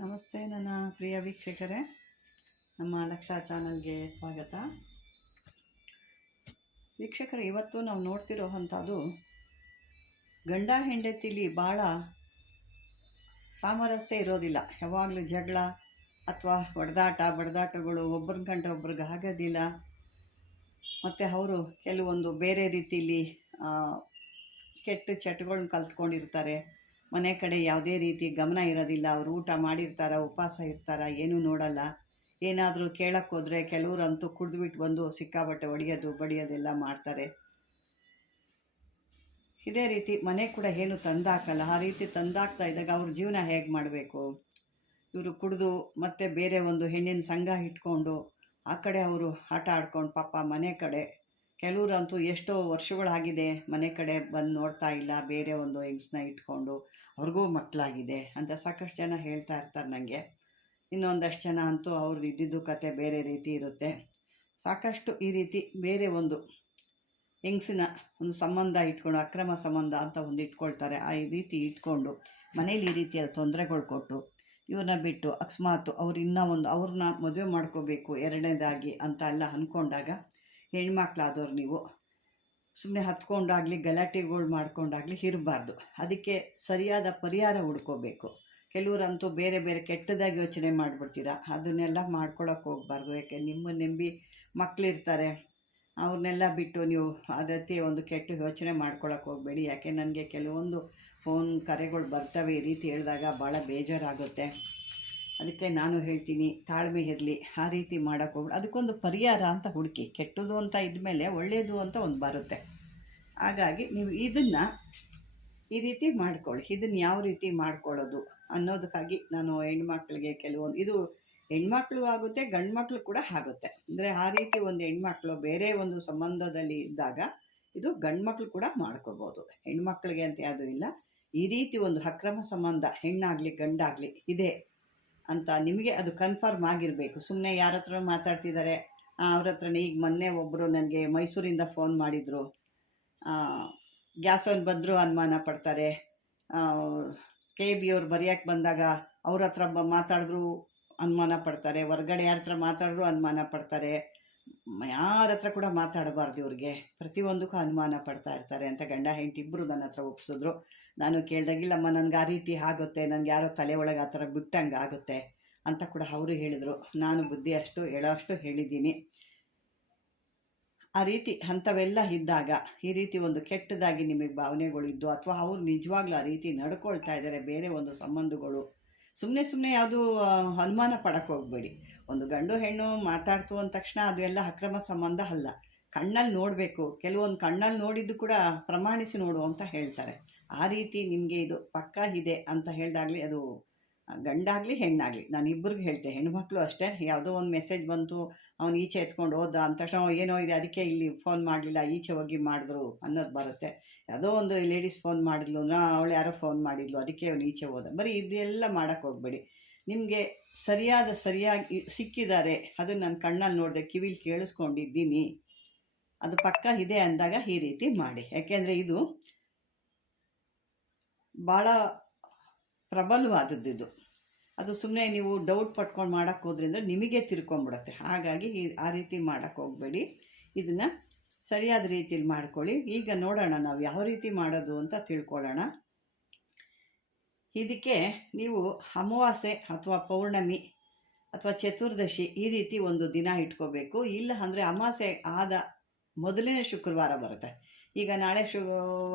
ನಮಸ್ತೆ ನನ್ನ ಪ್ರಿಯ ವೀಕ್ಷಕರೇ. ನಮ್ಮ ಲಕ್ಷ ಚಾನಲ್ಗೆ ಸ್ವಾಗತ. ವೀಕ್ಷಕರೇ, ಇವತ್ತು ನಾವು ನೋಡ್ತಿರೋ ಅಂಥದ್ದು ಗಂಡ ಹೆಂಡತಿಲಿ ಭಾಳ ಸಾಮರಸ್ಯ ಇರೋದಿಲ್ಲ. ಯಾವಾಗಲೂ ಜಗಳ ಅಥವಾ ಹೊಡೆದಾಟ, ಬಡದಾಟಗಳು ಒಬ್ರನ್ನ ಕಂಡ್ರೆ ಒಬ್ರಿಗೆ ಆಗೋದಿಲ್ಲ. ಮತ್ತು ಅವರು ಕೆಲವೊಂದು ಬೇರೆ ರೀತಿಯಲ್ಲಿ ಕೆಟ್ಟ ಚಟಗಳನ್ನ ಕಲ್ತ್ಕೊಂಡಿರ್ತಾರೆ. ಮನೆ ಕಡೆ ಯಾವುದೇ ರೀತಿ ಗಮನ ಇರೋದಿಲ್ಲ, ಅವರು ಊಟ ಮಾಡಿರ್ತಾರ, ಉಪವಾಸ ಇರ್ತಾರ, ಏನೂ ನೋಡಲ್ಲ. ಏನಾದರೂ ಕೇಳಕ್ಕೆ ಹೋದರೆ ಕೆಲವರಂತೂ ಕುಡಿದ್ಬಿಟ್ಟು ಬಂದು ಸಿಕ್ಕಾಬಟ್ಟೆ ಒಡೆಯೋದು, ಬಡಿಯೋದೆಲ್ಲ ಮಾಡ್ತಾರೆ. ಇದೇ ರೀತಿ ಮನೆ ಕೂಡ ಏನು ತಂದಾಕಲ್ಲ, ಆ ರೀತಿ ತಂದಾಕ್ತಾ ಇದ್ದಾಗ ಅವ್ರ ಜೀವನ ಹೇಗೆ ಮಾಡಬೇಕು? ಇವರು ಕುಡಿದು ಮತ್ತೆ ಬೇರೆ ಒಂದು ಹೆಣ್ಣಿನ ಸಂಘ ಇಟ್ಕೊಂಡು ಆ ಕಡೆ ಅವರು ಆಟ ಆಡ್ಕೊಂಡು ಪಾಪ ಮನೆ ಕಡೆ ಕೆಲವರಂತೂ ಎಷ್ಟೋ ವರ್ಷಗಳಾಗಿದೆ ಮನೆ ಕಡೆ ಬಂದು ನೋಡ್ತಾ ಇಲ್ಲ, ಬೇರೆ ಒಂದು ಎಗ್ಸ್ನ ಇಟ್ಕೊಂಡು ಅವ್ರಿಗೂ ಮಕ್ಕಳಾಗಿದೆ ಅಂತ ಸಾಕಷ್ಟು ಜನ ಹೇಳ್ತಾ ಇರ್ತಾರೆ ನನಗೆ ಇನ್ನೊಂದಷ್ಟು ಜನ ಅಂತೂ ಅವ್ರದ್ದು ಇದ್ದಿದ್ದು ಕತೆ ಬೇರೆ ರೀತಿ ಇರುತ್ತೆ. ಸಾಕಷ್ಟು ಈ ರೀತಿ ಬೇರೆ ಒಂದು ಹೆಂಗಸಿನ ಒಂದು ಸಂಬಂಧ ಇಟ್ಕೊಂಡು, ಅಕ್ರಮ ಸಂಬಂಧ ಅಂತ ಒಂದು ಇಟ್ಕೊಳ್ತಾರೆ. ಆ ರೀತಿ ಇಟ್ಕೊಂಡು ಮನೇಲಿ ಈ ರೀತಿಯ ತೊಂದರೆಗಳು ಕೊಟ್ಟು ಇವ್ರನ್ನ ಬಿಟ್ಟು ಅಕಸ್ಮಾತ್ ಅವ್ರು ಇನ್ನೂ ಒಂದು ಅವ್ರನ್ನ ಮದುವೆ ಮಾಡ್ಕೋಬೇಕು ಎರಡನೇದಾಗಿ ಅಂತ ಎಲ್ಲ ಅಂದ್ಕೊಂಡಾಗ ಹೆಣ್ಮಕ್ಳಾದವ್ರು ನೀವು. ಸುಮ್ಮನೆ ಹತ್ಕೊಂಡಾಗಲಿ, ಗಲಾಟೆಗಳು ಮಾಡ್ಕೊಂಡಾಗಲಿ ಇರಬಾರ್ದು. ಅದಕ್ಕೆ ಸರಿಯಾದ ಪರಿಹಾರ ಹುಡ್ಕೋಬೇಕು. ಕೆಲವರಂತೂ ಬೇರೆ ಬೇರೆ ಕೆಟ್ಟದಾಗಿ ಯೋಚನೆ ಮಾಡಿಬಿಡ್ತೀರ? ಅದನ್ನೆಲ್ಲ ಮಾಡ್ಕೊಳಕ್ಕೆ ಹೋಗ್ಬಾರ್ದು. ಯಾಕೆ ನಿಮ್ಮ ನೆಂಬಿ ಮಕ್ಕಳಿರ್ತಾರೆ ಅವ್ರನ್ನೆಲ್ಲ ಬಿಟ್ಟು ನೀವು ಆ ರೀತಿ ಒಂದು ಕೆಟ್ಟ ಯೋಚನೆ ಮಾಡ್ಕೊಳಕ್ಕೆ ಹೋಗಬೇಡಿ. ಯಾಕೆ ನನಗೆ ಕೆಲವೊಂದು ಫೋನ್ ಕರೆಗಳು ಬರ್ತವೆ ಈ ರೀತಿ ಹೇಳಿದಾಗ ಭಾಳ ಬೇಜಾರಾಗುತ್ತೆ. ಅದಕ್ಕೆ ನಾನು ಹೇಳ್ತೀನಿ, ತಾಳ್ಮೆ ಇರಲಿ, ಆ ರೀತಿ ಮಾಡೋಕ್ಕೆ ಹೋಗ್ಬಿಡಿ. ಅದಕ್ಕೊಂದು ಪರಿಹಾರ ಅಂತ ಹುಡುಕಿ ಕೆಟ್ಟದು ಅಂತ ಇದ್ಮೇಲೆ ಒಳ್ಳೆಯದು ಅಂತ ಒಂದು ಬರುತ್ತೆ. ಹಾಗಾಗಿ ನೀವು ಇದನ್ನು ಈ ರೀತಿ ಮಾಡ್ಕೊಳ್ಳಿ. ಇದನ್ನು ಯಾವ ರೀತಿ ಮಾಡ್ಕೊಳ್ಳೋದು ಅನ್ನೋದಕ್ಕಾಗಿ ನಾನು ಹೆಣ್ಮಕ್ಳಿಗೆ ಕೆಲವೊಂದು, ಇದು ಹೆಣ್ಮಕ್ಳು ಆಗುತ್ತೆ ಗಂಡು ಮಕ್ಕಳು ಕೂಡ ಆಗುತ್ತೆ. ಅಂದರೆ ಆ ರೀತಿ ಒಂದು ಹೆಣ್ಮಕ್ಳು ಬೇರೆ ಒಂದು ಸಂಬಂಧದಲ್ಲಿ ಇದ್ದಾಗ ಇದು ಗಂಡು ಮಕ್ಕಳು ಕೂಡ ಮಾಡ್ಕೋಬೋದು ಹೆಣ್ಮಕ್ಳಿಗೆ ಅಂತ ಯಾವುದೂ ಇಲ್ಲ. ಈ ರೀತಿ ಒಂದು ಅಕ್ರಮ ಸಂಬಂಧ, ಹೆಣ್ಣಾಗಲಿ, ಗಂಡಾಗಲಿ ಇದೆ. ಅಂತ ನಿಮಗೆ ಅದು ಕನ್ಫರ್ಮ್ ಆಗಿರಬೇಕು. ಸುಮ್ಮನೆ ಯಾರ ಹತ್ರ ಮಾತಾಡ್ತಿದ್ದಾರೆ ಅವ್ರ ಹತ್ರನೇ ಈಗ ಮೊನ್ನೆ ಒಬ್ಬರು ನನಗೆ ಮೈಸೂರಿಂದ ಫೋನ್ ಮಾಡಿದರು. ಗ್ಯಾಸ್ ಒಂದು ಬಂದರೂ ಅನುಮಾನ ಪಡ್ತಾರೆ. ಕೆ ಬಿ ಅವ್ರು ಬರೆಯೋಕ್ಕೆ ಬಂದಾಗ ಅವ್ರ ಹತ್ರ ಮಾತಾಡಿದ್ರು ಅನುಮಾನ ಪಡ್ತಾರೆ. ಹೊರ್ಗಡೆ ಯಾರ ಹತ್ರ ಮಾತಾಡಿದ್ರು ಅನುಮಾನ ಪಡ್ತಾರೆ. ಯಾರ ಹತ್ರ ಕೂಡ ಮಾತಾಡಬಾರ್ದು ಇವ್ರಿಗೆ. ಪ್ರತಿಯೊಂದಕ್ಕೂ ಅನುಮಾನ ಪಡ್ತಾ ಇರ್ತಾರೆ ಅಂತ ಗಂಡ, ಹೆಂಡತಿ ಇಬ್ಬರು ನನ್ನ ಹತ್ರ ಒಪ್ಸಿದ್ರು. ನಾನು ಕೇಳ್ದಾಗಿಲ್ಲಮ್ಮ ನನಗೆ ಆ ರೀತಿ ಆಗುತ್ತೆ, ನನಗೆ ಯಾರೋ ತಲೆ ಒಳಗೆ ಆ ಥರ ಬಿಟ್ಟಂಗೆ ಆಗುತ್ತೆ ಅಂತ ಕೂಡ ಅವರು ಹೇಳಿದರು. ನಾನು ಬುದ್ಧಿ ಅಷ್ಟು ಹೇಳೋ ಅಷ್ಟು ಹೇಳಿದ್ದೀನಿ. ಆ ರೀತಿ ಅಂಥವೆಲ್ಲ ಇದ್ದಾಗ, ಈ ರೀತಿ ಒಂದು ಕೆಟ್ಟದಾಗಿ ನಿಮಗೆ ಭಾವನೆಗಳಿದ್ದು ಅಥವಾ ಅವ್ರು ನಿಜವಾಗ್ಲೂ ಆ ರೀತಿ ನಡ್ಕೊಳ್ತಾ ಇದ್ದಾರೆ, ಬೇರೆ ಒಂದು ಸಂಬಂಧಗಳು ಸುಮ್ಮನೆ ಸುಮ್ಮನೆ ಯಾವುದು ಅನುಮಾನ ಪಡಕ್ಕೆ ಹೋಗಬೇಡಿ. ಒಂದು ಗಂಡು ಹೆಣ್ಣು ಮಾತಾಡ್ತು ಅಂದ ತಕ್ಷಣ ಅದು ಎಲ್ಲ ಅಕ್ರಮ ಸಂಬಂಧ ಅಲ್ಲ. ಕಣ್ಣಲ್ಲಿ ನೋಡಬೇಕು. ಕೆಲವೊಂದು ಕಣ್ಣಲ್ಲಿ ನೋಡಿದ್ದು ಕೂಡ ಪ್ರಮಾಣಿಸಿ ನೋಡು ಅಂತ ಹೇಳ್ತಾರೆ. ಆ ರೀತಿ ನಿಮಗೆ ಇದು ಪಕ್ಕಾ ಇದೆ ಅಂತ ಹೇಳಿದಾಗಲೇ ಅದು ಗಂಡಾಗಲಿ ಹೆಣ್ಣಾಗಲಿ. ನಾನು ಇಬ್ಬರಿಗೂ ಹೇಳ್ತೆ, ಹೆಣ್ಮಕ್ಳು ಅಷ್ಟೇ. ಯಾವುದೋ ಒಂದು ಮೆಸೇಜ್ ಬಂತು, ಅವ್ನು ಈಚೆ ಎತ್ಕೊಂಡು ಹೋದ ಅಂದ ತಕ್ಷಣ ಏನೋ ಇದೆ, ಅದಕ್ಕೆ ಇಲ್ಲಿ ಫೋನ್ ಮಾಡಲಿಲ್ಲ, ಈಚೆ ಹೋಗಿ ಮಾಡಿದ್ರು ಅನ್ನೋದು ಬರುತ್ತೆ. ಯಾವುದೋ ಒಂದು ಲೇಡೀಸ್ ಫೋನ್ ಮಾಡಿದ್ಲು ಅಂದ್ರೆ ಅವಳು ಯಾರೋ ಫೋನ್ ಮಾಡಿದ್ಲು, ಅದಕ್ಕೆ ಅವ್ನು ಈಚೆ ಹೋದ. ಬರೀ ಇದೆಲ್ಲ ಮಾಡೋಕ್ಕೆ ಹೋಗಬೇಡಿ. ನಿಮಗೆ ಸರಿಯಾದ, ಸರಿಯಾಗಿ ಸಿಕ್ಕಿದ್ದಾರೆ ಅದು ನಾನು ಕಣ್ಣಲ್ಲಿ ನೋಡಿದೆ, ಕಿವಿಲಿ ಕೇಳಿಸ್ಕೊಂಡಿದ್ದೀನಿ. ಅದು ಪಕ್ಕ ಇದೆ ಅಂದಾಗ ಈ ರೀತಿ ಮಾಡಿ. ಯಾಕೆಂದರೆ ಇದು ಭಾಳ ಪ್ರಬಲವಾದದ್ದು ಇದು. ಅದು ಸುಮ್ಮನೆ ನೀವು ಡೌಟ್ ಪಟ್ಕೊಂಡು ಮಾಡೋಕ್ಕೆ ಹೋದ್ರಿಂದ ನಿಮಗೆ ತಿರ್ಕೊಂಬಿಡುತ್ತೆ. ಹಾಗಾಗಿ ಆ ರೀತಿ ಮಾಡೋಕ್ಕೆ ಹೋಗಬೇಡಿ. ಇದನ್ನು ಸರಿಯಾದ ರೀತಿಯಲ್ಲಿ ಮಾಡ್ಕೊಳ್ಳಿ. ಈಗ ನೋಡೋಣ ನಾವು ಯಾವ ರೀತಿ ಮಾಡೋದು ಅಂತ ತಿಳ್ಕೊಳ್ಳೋಣ. ಇದಕ್ಕೆ ನೀವು ಅಮಾವಾಸ್ಯೆ ಅಥವಾ ಪೌರ್ಣಮಿ ಅಥವಾ ಚತುರ್ದಶಿ ಈ ರೀತಿ ಒಂದು ದಿನ ಇಟ್ಕೋಬೇಕು. ಇಲ್ಲ ಅಂದರೆ ಅಮಾವಾಸ್ಯೆ ಆದ ಮೊದಲನೇ ಶುಕ್ರವಾರ ಬರುತ್ತೆ. ಈಗ ನಾಳೆ ಶು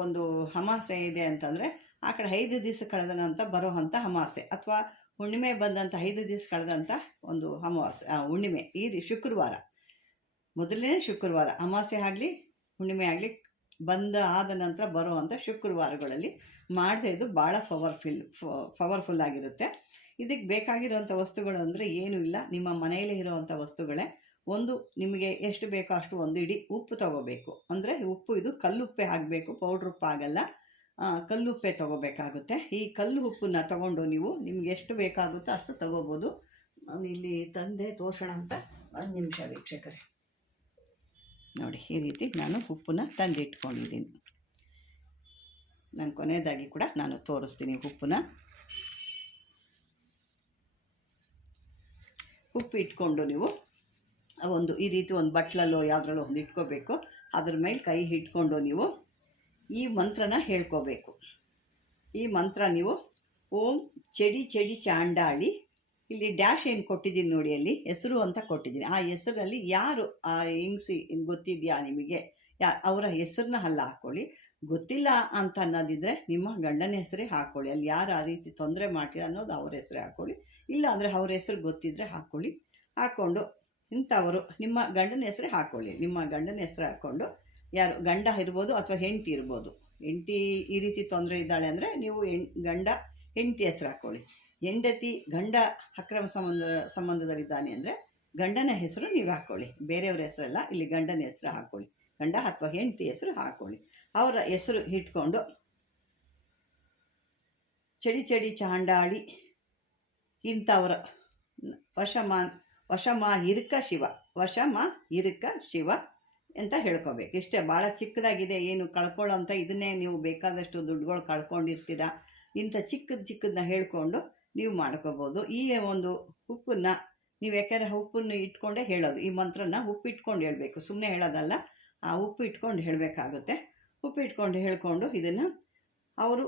ಒಂದು ಅಮಾವಾಸ್ಯೆ ಇದೆ ಅಂತಂದರೆ ಆ ಕಡೆ ಐದು ದಿವಸ ಕಳೆದ ನಂತರ ಅಂಥ ಅಮಾವಾಸ್ಯೆ ಅಥವಾ ಹುಣ್ಣಿಮೆ ಬಂದಂಥ ಐದು ದಿವಸ ಕಳೆದಂಥ ಒಂದು ಅಮಾವಾಸ್ಯೆ ಹುಣ್ಣಿಮೆ, ಈ ರೀ, ಶುಕ್ರವಾರ. ಮೊದಲನೇ ಶುಕ್ರವಾರ, ಅಮಾವಾಸ್ಯೆ ಆಗಲಿ, ಹುಣ್ಣಿಮೆ ಆಗಲಿ ಬಂದ ಆದ ನಂತರ ಬರುವಂಥ ಶುಕ್ರವಾರಗಳಲ್ಲಿ ಮಾಡಿದ್ರೆ ಇದು ಭಾಳ ಪವರ್ಫುಲ್ ಪವರ್ಫುಲ್ ಆಗಿರುತ್ತೆ. ಇದಕ್ಕೆ ಬೇಕಾಗಿರುವಂಥ ವಸ್ತುಗಳು ಅಂದರೆ ಏನೂ ಇಲ್ಲ. ನಿಮ್ಮ ಮನೆಯಲ್ಲೇ ಇರುವಂಥ ವಸ್ತುಗಳೇ. ಒಂದು, ನಿಮಗೆ ಎಷ್ಟು ಬೇಕೋ ಅಷ್ಟು ಒಂದು ಇಡೀ ಉಪ್ಪು ತಗೋಬೇಕು. ಅಂದರೆ ಉಪ್ಪು ಇದು ಕಲ್ಲುಪ್ಪೆ ಆಗಬೇಕು ಪೌಡ್ರ್ ಉಪ್ಪು ಆಗಲ್ಲ. ಕಲ್ಲುಪ್ಪೆ ತಗೋಬೇಕಾಗುತ್ತೆ. ಈ ಕಲ್ಲು ಉಪ್ಪನ್ನ ತಗೊಂಡು ನೀವು ನಿಮ್ಗೆ ಎಷ್ಟು ಬೇಕಾಗುತ್ತೋ ಅಷ್ಟು ತಗೋಬೋದು. ಇಲ್ಲಿ ತಂದೆ ತೋರ್ಸೋಣ ಅಂತ ಒಂದು ನಿಮಿಷ ವೀಕ್ಷಕರೇ. ನೋಡಿ, ಈ ರೀತಿ ನಾನು ಉಪ್ಪನ್ನ ತಂದಿಟ್ಕೊಂಡಿದ್ದೀನಿ. ನಾನು ಕೊನೆಯದಾಗಿ ಕೂಡ ನಾನು ತೋರಿಸ್ತೀನಿ ಉಪ್ಪನ್ನ. ಉಪ್ಪು ಇಟ್ಕೊಂಡು ನೀವು ಒಂದು ಈ ರೀತಿ ಒಂದು ಬಟ್ಲಲ್ಲೋ ಯಾವುದ್ರಲ್ಲೋ ಒಂದು ಇಟ್ಕೋಬೇಕು. ಅದ್ರ ಮೇಲೆ ಕೈ ಇಟ್ಕೊಂಡು ನೀವು ಈ ಮಂತ್ರನ ಹೇಳ್ಕೋಬೇಕು. ಈ ಮಂತ್ರ ನೀವು ಓಂ ಚೆಡಿ ಚಡಿ ಚಾಂಡಾಳಿ. ಇಲ್ಲಿ ಡ್ಯಾಶ್ ಏನು ಕೊಟ್ಟಿದ್ದೀನಿ ನೋಡಿ ಅಲ್ಲಿ, ಹೆಸರು ಅಂತ ಕೊಟ್ಟಿದ್ದೀನಿ. ಆ ಹೆಸರಲ್ಲಿ ಯಾರು ಆ ಹೆಂಗ್ಸಿ ಗೊತ್ತಿದೆಯಾ ನಿಮಗೆ? ಯಾ, ಅವರ ಹೆಸರನ್ನ ಅಲ್ಲ ಹಾಕ್ಕೊಳ್ಳಿ ಗೊತ್ತಿಲ್ಲ ಅಂತ ಅನ್ನೋದಿದ್ರೆ ನಿಮ್ಮ ಗಂಡನ ಹೆಸರೇ ಹಾಕ್ಕೊಳ್ಳಿ ಅಲ್ಲಿ ಯಾರು ಆ ರೀತಿ ತೊಂದರೆ ಮಾಡ್ತೀರ ಅನ್ನೋದು ಅವ್ರ ಹೆಸರೇ ಹಾಕ್ಕೊಳ್ಳಿ ಇಲ್ಲ ಅಂದರೆ ಅವ್ರ ಹೆಸರು ಗೊತ್ತಿದ್ದರೆ ಹಾಕ್ಕೊಳ್ಳಿ ಹಾಕ್ಕೊಂಡು ಇಂಥವರು ನಿಮ್ಮ ಗಂಡನ ಹೆಸರೇ ಹಾಕ್ಕೊಳ್ಳಿ ನಿಮ್ಮ ಗಂಡನ ಹೆಸರು ಹಾಕ್ಕೊಂಡು ಯಾರು ಗಂಡ ಇರ್ಬೋದು ಅಥವಾ ಹೆಂಡತಿ ಇರ್ಬೋದು. ಹೆಂಡತಿ ಈ ರೀತಿ ತೊಂದರೆ ಇದ್ದಾಳೆ ಅಂದರೆ ನೀವು ಹೆಣ್, ಗಂಡ ಹೆಂಡತಿ ಹೆಸರು ಹಾಕ್ಕೊಳ್ಳಿ ಹೆಂಡತಿ, ಗಂಡ ಅಕ್ರಮ ಸಂಬಂಧ, ಸಂಬಂಧದಲ್ಲಿದ್ದಾನೆ ಅಂದರೆ ಗಂಡನ ಹೆಸರು ನೀವು ಹಾಕ್ಕೊಳ್ಳಿ ಬೇರೆಯವ್ರ ಹೆಸರಲ್ಲ, ಇಲ್ಲಿ ಗಂಡನ ಹೆಸರು ಹಾಕ್ಕೊಳ್ಳಿ ಗಂಡ ಅಥವಾ ಹೆಂಡತಿ ಹೆಸರು ಹಾಕ್ಕೊಳ್ಳಿ ಅವರ ಹೆಸರು ಇಟ್ಕೊಂಡು ಚಡಿ ಚಡಿ ಚಾಂಡಾಳಿ, ಇಂಥವರ ವಶಮ ವಶಮ ಇರುಕ ಶಿವ, ವಶಮ ಇರುಕ ಶಿವ. ಅಂತ ಹೇಳ್ಕೊಬೇಕು. ಇಷ್ಟೇ, ಭಾಳ ಚಿಕ್ಕದಾಗಿದೆ, ಏನು ಕಳ್ಕೊಳ್ಳೋ ಅಂತ ಇದನ್ನೇ ನೀವು ಬೇಕಾದಷ್ಟು ದುಡ್ಡುಗಳು ಕಳ್ಕೊಂಡಿರ್ತೀರ? ಇಂಥ ಚಿಕ್ಕದ ಚಿಕ್ಕದನ್ನ ಹೇಳ್ಕೊಂಡು ನೀವು ಮಾಡ್ಕೋಬೋದು. ಈ ಒಂದು ಉಪ್ಪನ್ನು ನೀವು ಯಾಕಂದರೆ ಉಪ್ಪನ್ನು ಇಟ್ಕೊಂಡೇ ಹೇಳೋದು. ಈ ಮಂತ್ರನ ಉಪ್ಪು ಇಟ್ಕೊಂಡು ಹೇಳಬೇಕು. ಸುಮ್ಮನೆ ಹೇಳೋದಲ್ಲ, ಆ ಉಪ್ಪು ಇಟ್ಕೊಂಡು ಹೇಳಬೇಕಾಗುತ್ತೆ. ಉಪ್ಪು ಇಟ್ಕೊಂಡು ಹೇಳ್ಕೊಂಡು ಇದನ್ನು ಅವರು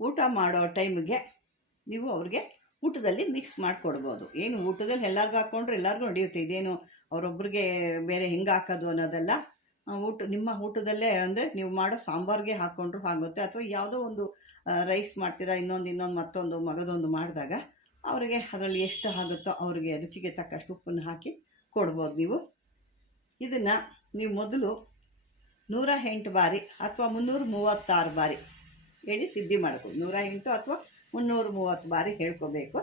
ಊಟ ಮಾಡೋ ಟೈಮಿಗೆ ನೀವು ಅವ್ರಿಗೆ ಊಟದಲ್ಲಿ ಮಿಕ್ಸ್ ಮಾಡಿಕೊಡ್ಬೋದು. ಏನು ಊಟದಲ್ಲಿ ಎಲ್ಲರಿಗೂ ಹಾಕ್ಕೊಂಡ್ರೆ ಎಲ್ಲರಿಗೂ ನಡೆಯುತ್ತೆ. ಇದೇನು ಅವರೊಬ್ಬರಿಗೆ ಬೇರೆ ಹೆಂಗೆ ಹಾಕೋದು ಅನ್ನೋದೆಲ್ಲ ಊಟ, ನಿಮ್ಮ ಊಟದಲ್ಲೇ ಅಂದರೆ ನೀವು ಮಾಡೋ ಸಾಂಬಾರ್ಗೆ ಹಾಕ್ಕೊಂಡ್ರು ಆಗುತ್ತೆ. ಅಥವಾ ಯಾವುದೋ ಒಂದು ರೈಸ್ ಮಾಡ್ತೀರಾ, ಇನ್ನೊಂದು ಇನ್ನೊಂದು ಮತ್ತೊಂದು ಮಗದೊಂದು ಮಾಡಿದಾಗ ಅವರಿಗೆ ಅದರಲ್ಲಿ ಎಷ್ಟು ಆಗುತ್ತೋ ಅವರಿಗೆ ರುಚಿಗೆ ತಕ್ಕಷ್ಟು ಉಪ್ಪನ್ನು ಹಾಕಿ ಕೊಡ್ಬೋದು ನೀವು. ಇದನ್ನು ನೀವು ಮೊದಲು ನೂರ ಎಂಟು ಬಾರಿ ಅಥವಾ ಮುನ್ನೂರ ಮೂವತ್ತಾರು ಬಾರಿ ಹೇಳಿ ಸಿದ್ಧಿ ಮಾಡಬೇಕು ನೂರ ಎಂಟು ಅಥವಾ ಮುನ್ನೂರ ಮೂವತ್ತು ಬಾರಿ ಹೇಳ್ಕೋಬೇಕು.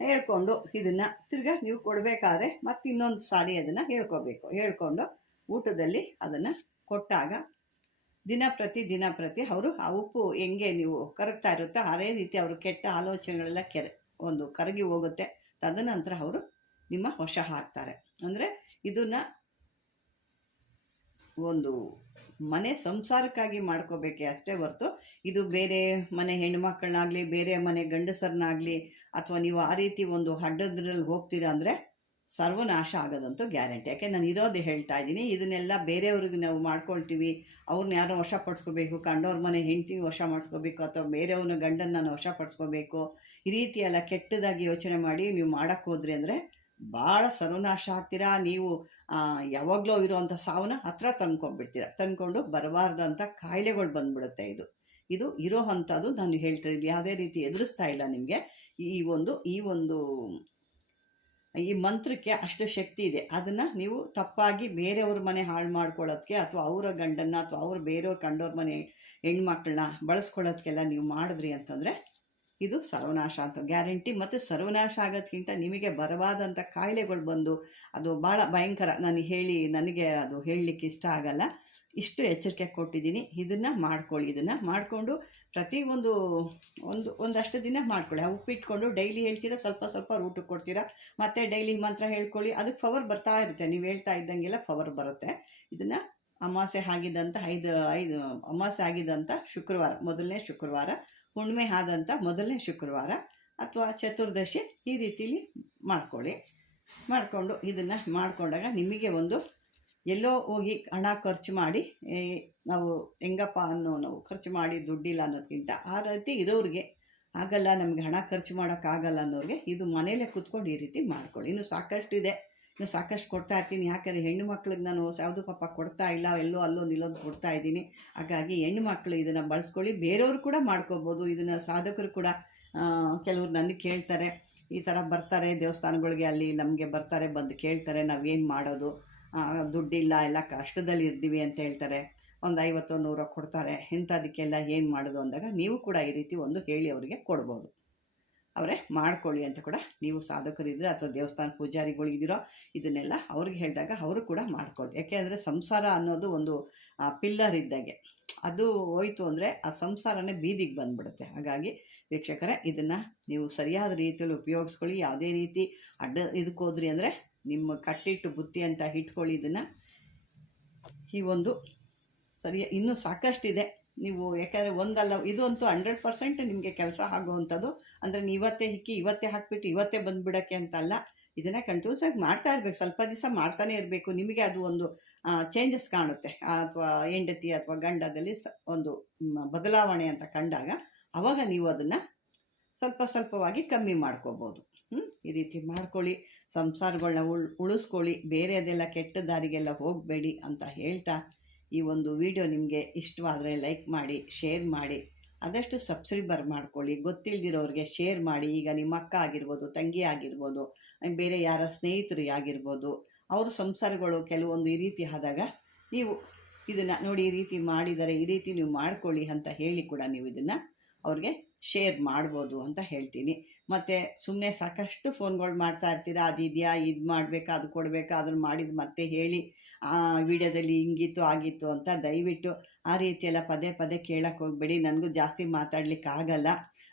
ಹೇಳ್ಕೊಂಡು ಇದನ್ನು ತಿರ್ಗ ನೀವು ಕೊಡಬೇಕಾದ್ರೆ ಮತ್ತೆ ಇನ್ನೊಂದು ಸಾರಿ ಅದನ್ನು ಹೇಳ್ಕೋಬೇಕು. ಹೇಳ್ಕೊಂಡು ಊಟದಲ್ಲಿ ಅದನ್ನು ಕೊಟ್ಟಾಗ ದಿನ ಪ್ರತಿ ದಿನ ಪ್ರತಿ ಅವರು ಆ ಉಪ್ಪು ಹೆಂಗೆ ನೀವು ಕರಗ್ತಾ ಇರುತ್ತೋ ಅದೇ ರೀತಿ ಅವರು ಕೆಟ್ಟ ಆಲೋಚನೆಗಳೆಲ್ಲ ಕೆರೆ ಒಂದು ಕರಗಿ ಹೋಗುತ್ತೆ. ತದನಂತರ ಅವರು ನಿಮ್ಮ ವಶ ಹಾಕ್ತಾರೆ ಅಂದರೆ ಇದನ್ನು ಒಂದು ಮನೆ ಸಂಸಾರಕ್ಕಾಗಿ ಮಾಡ್ಕೋಬೇಕೆ ಅಷ್ಟೇ ಹೊರತು ಇದು ಬೇರೆ ಮನೆ ಹೆಣ್ಮಕ್ಳನ್ನಾಗಲಿ ಬೇರೆ ಮನೆ ಗಂಡಸರನ್ನಾಗಲಿ ಅಥವಾ ನೀವು ಆ ರೀತಿ ಒಂದು ಹಡ್ಡದ್ರಲ್ಲಿ ಹೋಗ್ತೀರಾ ಅಂದರೆ ಸರ್ವನಾಶ ಆಗೋದಂತೂ ಗ್ಯಾರಂಟಿ. ಯಾಕೆ ನಾನು ಇರೋದೇ ಹೇಳ್ತಾ ಇದ್ದೀನಿ. ಇದನ್ನೆಲ್ಲ ಬೇರೆಯವ್ರಿಗೆ ನಾವು ಮಾಡ್ಕೊಳ್ತೀವಿ. ಅವ್ರನ್ನ ಯಾರೋ ವಶಪಡಿಸ್ಕೋಬೇಕು ಕಂಡವ್ರ ಮನೆ ಹೆಂಡತಿ ವಶ ಮಾಡಿಸ್ಕೋಬೇಕು ಅಥವಾ ಬೇರೆಯವ್ರನ್ನ ಗಂಡನ್ನ ನಾನು ವಶಪಡಿಸ್ಕೋಬೇಕು ಈ ರೀತಿ ಎಲ್ಲ ಕೆಟ್ಟದಾಗಿ ಯೋಚನೆ ಮಾಡಿ ನೀವು ಮಾಡೋಕ್ಕೆ ಹೋದ್ರಿ ಅಂದರೆ ಭಾಳ ಸರ್ವನಾಶ ಆಗ್ತೀರಾ? ನೀವು ಯಾವಾಗಲೂ ಇರುವಂಥ ಸಾವನ್ನ ಹತ್ರ ತಂದ್ಕೊಂಡ್ಬಿಡ್ತೀರ. ತಂದ್ಕೊಂಡು ಬರಬಾರ್ದಂಥ ಕಾಯಿಲೆಗಳು ಬಂದ್ಬಿಡುತ್ತೆ ಇದು. ಇದು ಇರೋ ಅಂಥದ್ದು ನಾನು ಹೇಳ್ತಾ ಇದ್ದೀನಿ ಯಾವುದೇ ರೀತಿ ಎದುರಿಸ್ತಾ ಇಲ್ಲ ನಿಮಗೆ. ಈ ಒಂದು ಈ ಒಂದು, ಈ ಮಂತ್ರಕ್ಕೆ ಅಷ್ಟು ಶಕ್ತಿ ಇದೆ. ಅದನ್ನು ನೀವು ತಪ್ಪಾಗಿ ಬೇರೆಯವ್ರ ಮನೆ ಹಾಳು ಮಾಡ್ಕೊಳ್ಳೋದಕ್ಕೆ ಅಥವಾ ಅವರ ಗಂಡನ್ನ ಅಥವಾ ಅವ್ರ ಬೇರೆಯವ್ರ ಕಂಡವ್ರ ಮನೆ ಹೆಣ್ಮಕ್ಳನ್ನ ಬಳಸ್ಕೊಳ್ಳೋದಕ್ಕೆಲ್ಲ ನೀವು ಮಾಡಿದ್ರಿ ಅಂತಂದರೆ ಇದು ಸರ್ವನಾಶ ಅಂತ. ಗ್ಯಾರಂಟಿ ಮತ್ತು ಸರ್ವನಾಶ ಆಗೋದಕ್ಕಿಂತ ನಿಮಗೆ ಬರವಾದಂಥ ಕಾಯಿಲೆಗಳು ಬಂದು ಅದು ಭಾಳ ಭಯಂಕರ. ನಾನು ಹೇಳಿ, ನನಗೆ ಅದು ಹೇಳಲಿಕ್ಕೆ ಇಷ್ಟ ಆಗಲ್ಲ. ಇಷ್ಟು ಎಚ್ಚರಿಕೆ ಕೊಟ್ಟಿದ್ದೀನಿ. ಇದನ್ನು ಮಾಡ್ಕೊಳ್ಳಿ. ಇದನ್ನು ಮಾಡಿಕೊಂಡು ಪ್ರತಿ ಒಂದು ಒಂದು, ಒಂದಷ್ಟು ದಿನ ಮಾಡ್ಕೊಳ್ಳಿ. ಆ ಉಪ್ಪಿಟ್ಕೊಂಡು ಡೈಲಿ ಹೇಳ್ತೀರಾ, ಸ್ವಲ್ಪ ಸ್ವಲ್ಪ ಊಟಕ್ಕೆ ಕೊಡ್ತೀರಾ, ಮತ್ತೆ ಡೈಲಿ ಮಂತ್ರ ಹೇಳ್ಕೊಳ್ಳಿ. ಅದಕ್ಕೆ ಪವರ್ ಬರ್ತಾ ಇರುತ್ತೆ. ನೀವು ಹೇಳ್ತಾ ಇದ್ದಂಗೆಲ್ಲ ಪವರ್ ಬರುತ್ತೆ. ಇದನ್ನು ಅಮಾವಾಸ್ಯೆ ಆಗಿದ್ದಂಥ ಐದು ಐದು ಅಮಾಸೆ ಆಗಿದ್ದಂಥ ಶುಕ್ರವಾರ, ಮೊದಲನೇ ಶುಕ್ರವಾರ ಹುಣ್ಣಿಮೆ ಆದಂಥ ಮೊದಲನೇ ಶುಕ್ರವಾರ ಅಥವಾ ಚತುರ್ದಶಿ ಈ ರೀತಿಲಿ ಮಾಡ್ಕೊಳ್ಳಿ. ಮಾಡಿಕೊಂಡು ಇದನ್ನು ಮಾಡಿಕೊಂಡಾಗ ನಿಮಗೆ ಒಂದು ಎಲ್ಲೋ ಹೋಗಿ ಹಣ ಖರ್ಚು ಮಾಡಿ ನಾವು ಹೆಂಗಪ್ಪ ಅನ್ನೋ ನಾವು ಖರ್ಚು ಮಾಡಿ ದುಡ್ಡಿಲ್ಲ ಅನ್ನೋದಕ್ಕಿಂತ ಆ ರೀತಿ ಇರೋರಿಗೆ ಆಗಲ್ಲ, ನಮಗೆ ಹಣ ಖರ್ಚು ಮಾಡೋಕ್ಕಾಗಲ್ಲ ಅನ್ನೋರಿಗೆ ಇದು ಮನೇಲೇ ಕೂತ್ಕೊಂಡು ಈ ರೀತಿ ಮಾಡ್ಕೊಳ್ಳಿ. ಇನ್ನು ಸಾಕಷ್ಟಿದೆ. ಇನ್ನು ಸಾಕಷ್ಟು ಕೊಡ್ತಾ ಇರ್ತೀನಿ. ಯಾಕಂದರೆ ಹೆಣ್ಣು ಮಕ್ಳಿಗೆ ನಾನು ಯಾವುದು ಪಾಪ ಕೊಡ್ತಾ ಇಲ್ಲ, ಎಲ್ಲೋ ಅಲ್ಲೊಂದು ಇಲ್ಲೊಂದು ಕೊಡ್ತಾ ಇದ್ದೀನಿ. ಹಾಗಾಗಿ ಹೆಣ್ಣು ಮಕ್ಕಳು ಇದನ್ನು ಬಳಸ್ಕೊಳ್ಳಿ. ಬೇರೆಯವರು ಕೂಡ ಮಾಡ್ಕೋಬೋದು. ಇದನ್ನು ಸಾಧಕರು ಕೂಡ ಕೆಲವರು ನನಗೆ ಕೇಳ್ತಾರೆ. ಈ ಥರ ಬರ್ತಾರೆ, ದೇವಸ್ಥಾನಗಳಿಗೆ ಅಲ್ಲಿ ನಮಗೆ ಬರ್ತಾರೆ, ಬಂದು ಕೇಳ್ತಾರೆ, ನಾವೇನು ಮಾಡೋದು? ದುಡ್ಡಿಲ್ಲ, ಎಲ್ಲ ಕಷ್ಟದಲ್ಲಿ ಇರ್ತೀವಿ ಅಂತ ಹೇಳ್ತಾರೆ. ಒಂದು ಐವತ್ತು ನೂರ ಕೊಡ್ತಾರೆ. ಇಂಥದಕ್ಕೆಲ್ಲ ಏನು ಮಾಡೋದು ಅಂದಾಗ ನೀವು ಕೂಡ ಈ ರೀತಿ ಒಂದು ಹೇಳಿ ಅವರಿಗೆ ಕೊಡ್ಬೋದು. ಅವರೇ ಮಾಡ್ಕೊಳ್ಳಿ ಅಂತ ಕೂಡ ನೀವು ಸಾಧಕರಿದ್ದರೆ ಅಥವಾ ದೇವಸ್ಥಾನ ಪೂಜಾರಿಗಳಿದ್ದೀರೋ ಇದನ್ನೆಲ್ಲ ಅವ್ರಿಗೆ ಹೇಳಿದಾಗ ಅವರು ಕೂಡ ಮಾಡ್ಕೊಳ್ಳಿ. ಯಾಕೆಂದರೆ ಸಂಸಾರ ಅನ್ನೋದು ಒಂದು ಪಿಲ್ಲರ್ ಇದ್ದಾಗೆ. ಅದು ಹೋಯ್ತು ಅಂದರೆ ಆ ಸಂಸಾರನೇ ಬೀದಿಗೆ ಬಂದ್ಬಿಡುತ್ತೆ. ಹಾಗಾಗಿ ವೀಕ್ಷಕರೇ, ಇದನ್ನು ನೀವು ಸರಿಯಾದ ರೀತಿಯಲ್ಲಿ ಉಪಯೋಗಿಸ್ಕೊಳ್ಳಿ. ಯಾವುದೇ ರೀತಿ ಅಡ್ಡ ಇದಕ್ಕೆ ಹೋದ್ರಿ ಅಂದರೆ ನಿಮ್ಮ ಕಟ್ಟಿಟ್ಟು ಬುತ್ತಿ ಅಂತ ಇಟ್ಕೊಳ್ಳಿ ಇದನ್ನು. ಈ ಒಂದು ಸರಿಯ, ಇನ್ನೂ ಸಾಕಷ್ಟಿದೆ. ನೀವು ಯಾಕಂದರೆ ಒಂದಲ್ಲ ಇದು ಅಂತೂ ಹಂಡ್ರೆಡ್ ಪರ್ಸೆಂಟ್ ನಿಮಗೆ ಕೆಲಸ ಆಗುವಂಥದ್ದು. ಅಂದರೆ ನೀವು ಇವತ್ತೇ ಹಿಕ್ಕಿ, ಇವತ್ತೇ ಹಾಕ್ಬಿಟ್ಟು, ಇವತ್ತೇ ಬಂದುಬಿಡೋಕ್ಕೆ ಅಂತಲ್ಲ, ಇದನ್ನು ಕಂಟಿನ್ಯೂಸ್ ಆಗಿ ಮಾಡ್ತಾ ಇರಬೇಕು. ಸ್ವಲ್ಪ ದಿವಸ ಮಾಡ್ತಾನೆ ಇರಬೇಕು. ನಿಮಗೆ ಅದು ಒಂದು ಚೇಂಜಸ್ ಕಾಣುತ್ತೆ. ಅಥವಾ ಹೆಂಡತಿ ಅಥವಾ ಗಂಡದಲ್ಲಿ ಸ, ಒಂದು ಬದಲಾವಣೆ ಅಂತ ಕಂಡಾಗ ಆವಾಗ ನೀವು ಅದನ್ನು ಸ್ವಲ್ಪ ಸ್ವಲ್ಪವಾಗಿ ಕಮ್ಮಿ ಮಾಡ್ಕೋಬೋದು? ಈ ರೀತಿ ಮಾಡ್ಕೊಳ್ಳಿ. ಸಂಸಾರಗಳನ್ನ ಉಳ್, ಉಳಿಸ್ಕೊಳ್ಳಿ. ಬೇರೆದೆಲ್ಲ ಕೆಟ್ಟ ದಾರಿಗೆಲ್ಲ ಹೋಗಬೇಡಿ ಅಂತ ಹೇಳ್ತಾ ಈ ಒಂದು ವಿಡಿಯೋ ನಿಮಗೆ ಇಷ್ಟವಾದರೆ ಲೈಕ್ ಮಾಡಿ ಶೇರ್ ಮಾಡಿ, ಆದಷ್ಟು ಸಬ್ಸ್ಕ್ರೈಬರ್ ಮಾಡ್ಕೊಳ್ಳಿ. ಗೊತ್ತಿಲ್ದಿರೋರಿಗೆ ಶೇರ್ ಮಾಡಿ. ಈಗ ನಿಮ್ಮ ಅಕ್ಕ ಆಗಿರ್ಬೋದು, ತಂಗಿ ಆಗಿರ್ಬೋದು ಬೇರೆ ಯಾರ ಸ್ನೇಹಿತರು ಆಗಿರ್ಬೋದು, ಅವ್ರ ಸಂಸಾರಗಳು ಕೆಲವೊಂದು ಈ ರೀತಿ ಆದಾಗ ನೀವು ಇದನ್ನು ನೋಡಿ ಈ ರೀತಿ ಮಾಡಿದರೆ, ಈ ರೀತಿ ನೀವು ಮಾಡ್ಕೊಳ್ಳಿ ಅಂತ ಹೇಳಿ ಕೂಡ ನೀವು ಇದನ್ನು ಅವ್ರಿಗೆ ಶೇರ್ ಮಾಡ್ಬೋದು ಅಂತ ಹೇಳ್ತೀನಿ. ಮತ್ತು ಸುಮ್ಮನೆ ಸಾಕಷ್ಟು ಫೋನ್ಗಳು ಮಾಡ್ತಾ ಇರ್ತೀರಾ? ಇದೆಯಾ? ಇದು ಮಾಡಬೇಕಾ? ಅದು ಕೊಡಬೇಕಾ? ಅದನ್ನು ಮಾಡಿದ ಮತ್ತೆ ಹೇಳಿ, ಆ ವಿಡಿಯೋದಲ್ಲಿ ಹಿಂಗಿತ್ತು, ಆಗಿತ್ತು ಅಂತ ದಯವಿಟ್ಟು ಆ ರೀತಿಯೆಲ್ಲ ಪದೇ ಪದೇ ಕೇಳಕ್ಕೆ ಹೋಗಬೇಡಿ. ನನಗೂ ಜಾಸ್ತಿ ಮಾತಾಡಲಿಕ್ಕೆ ಆಗಲ್ಲ.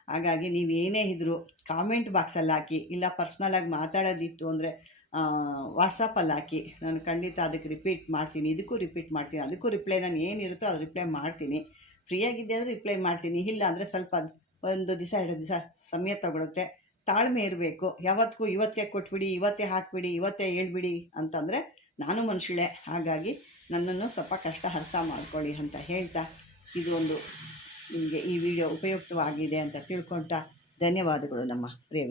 ಹಾಗಾಗಿ ನೀವು ಏನೇ ಇದ್ದರೂ ಕಾಮೆಂಟ್ ಬಾಕ್ಸಲ್ಲಿ ಹಾಕಿ, ಇಲ್ಲ ಪರ್ಸ್ನಲಾಗಿ ಮಾತಾಡೋದಿತ್ತು ಅಂದರೆ ವಾಟ್ಸಪ್ಪಲ್ಲಿ ಹಾಕಿ. ನಾನು ಖಂಡಿತ ಅದಕ್ಕೆ ರಿಪೀಟ್ ಮಾಡ್ತೀನಿ. ಇದಕ್ಕೂ ರಿಪೀಟ್ ಮಾಡ್ತೀನಿ. ಅದಕ್ಕೂ ರಿಪ್ಲೈ ನಾನು ಏನಿರುತ್ತೋ ಅದು ರಿಪ್ಲೈ ಮಾಡ್ತೀನಿ. ಫ್ರೀಯಾಗಿದ್ದೆ ಅಂದರೆ ರಿಪ್ಲೈ ಮಾಡ್ತೀನಿ. ಇಲ್ಲ ಅಂದರೆ ಸ್ವಲ್ಪ ಒಂದು ದಿವಸ ಎರಡು ದಿವಸ ಸಮಯ ತಗೊಳುತ್ತೆ. ತಾಳ್ಮೆ ಇರಬೇಕು. ಯಾವತ್ತಿಗೂ ಇವತ್ತೇ ಕೊಟ್ಬಿಡಿ, ಇವತ್ತೇ ಹಾಕ್ಬಿಡಿ, ಇವತ್ತೇ ಹೇಳ್ಬಿಡಿ ಅಂತಂದರೆ ನಾನು ಮನುಷ್ಯಳೆ, ಹಾಗಾಗಿ ನನ್ನನ್ನು ಸ್ವಲ್ಪ ಕಷ್ಟ ಅರ್ಥ ಮಾಡ್ಕೊಳ್ಳಿ ಅಂತ ಹೇಳ್ತಾ ಇದು ಒಂದು ನಿಮಗೆ ಈ ವಿಡಿಯೋ ಉಪಯುಕ್ತವಾಗಿದೆ ಅಂತ ತಿಳ್ಕೊಳ್ತಾ ಧನ್ಯವಾದಗಳು ನಮ್ಮ ಪ್ರಿಯ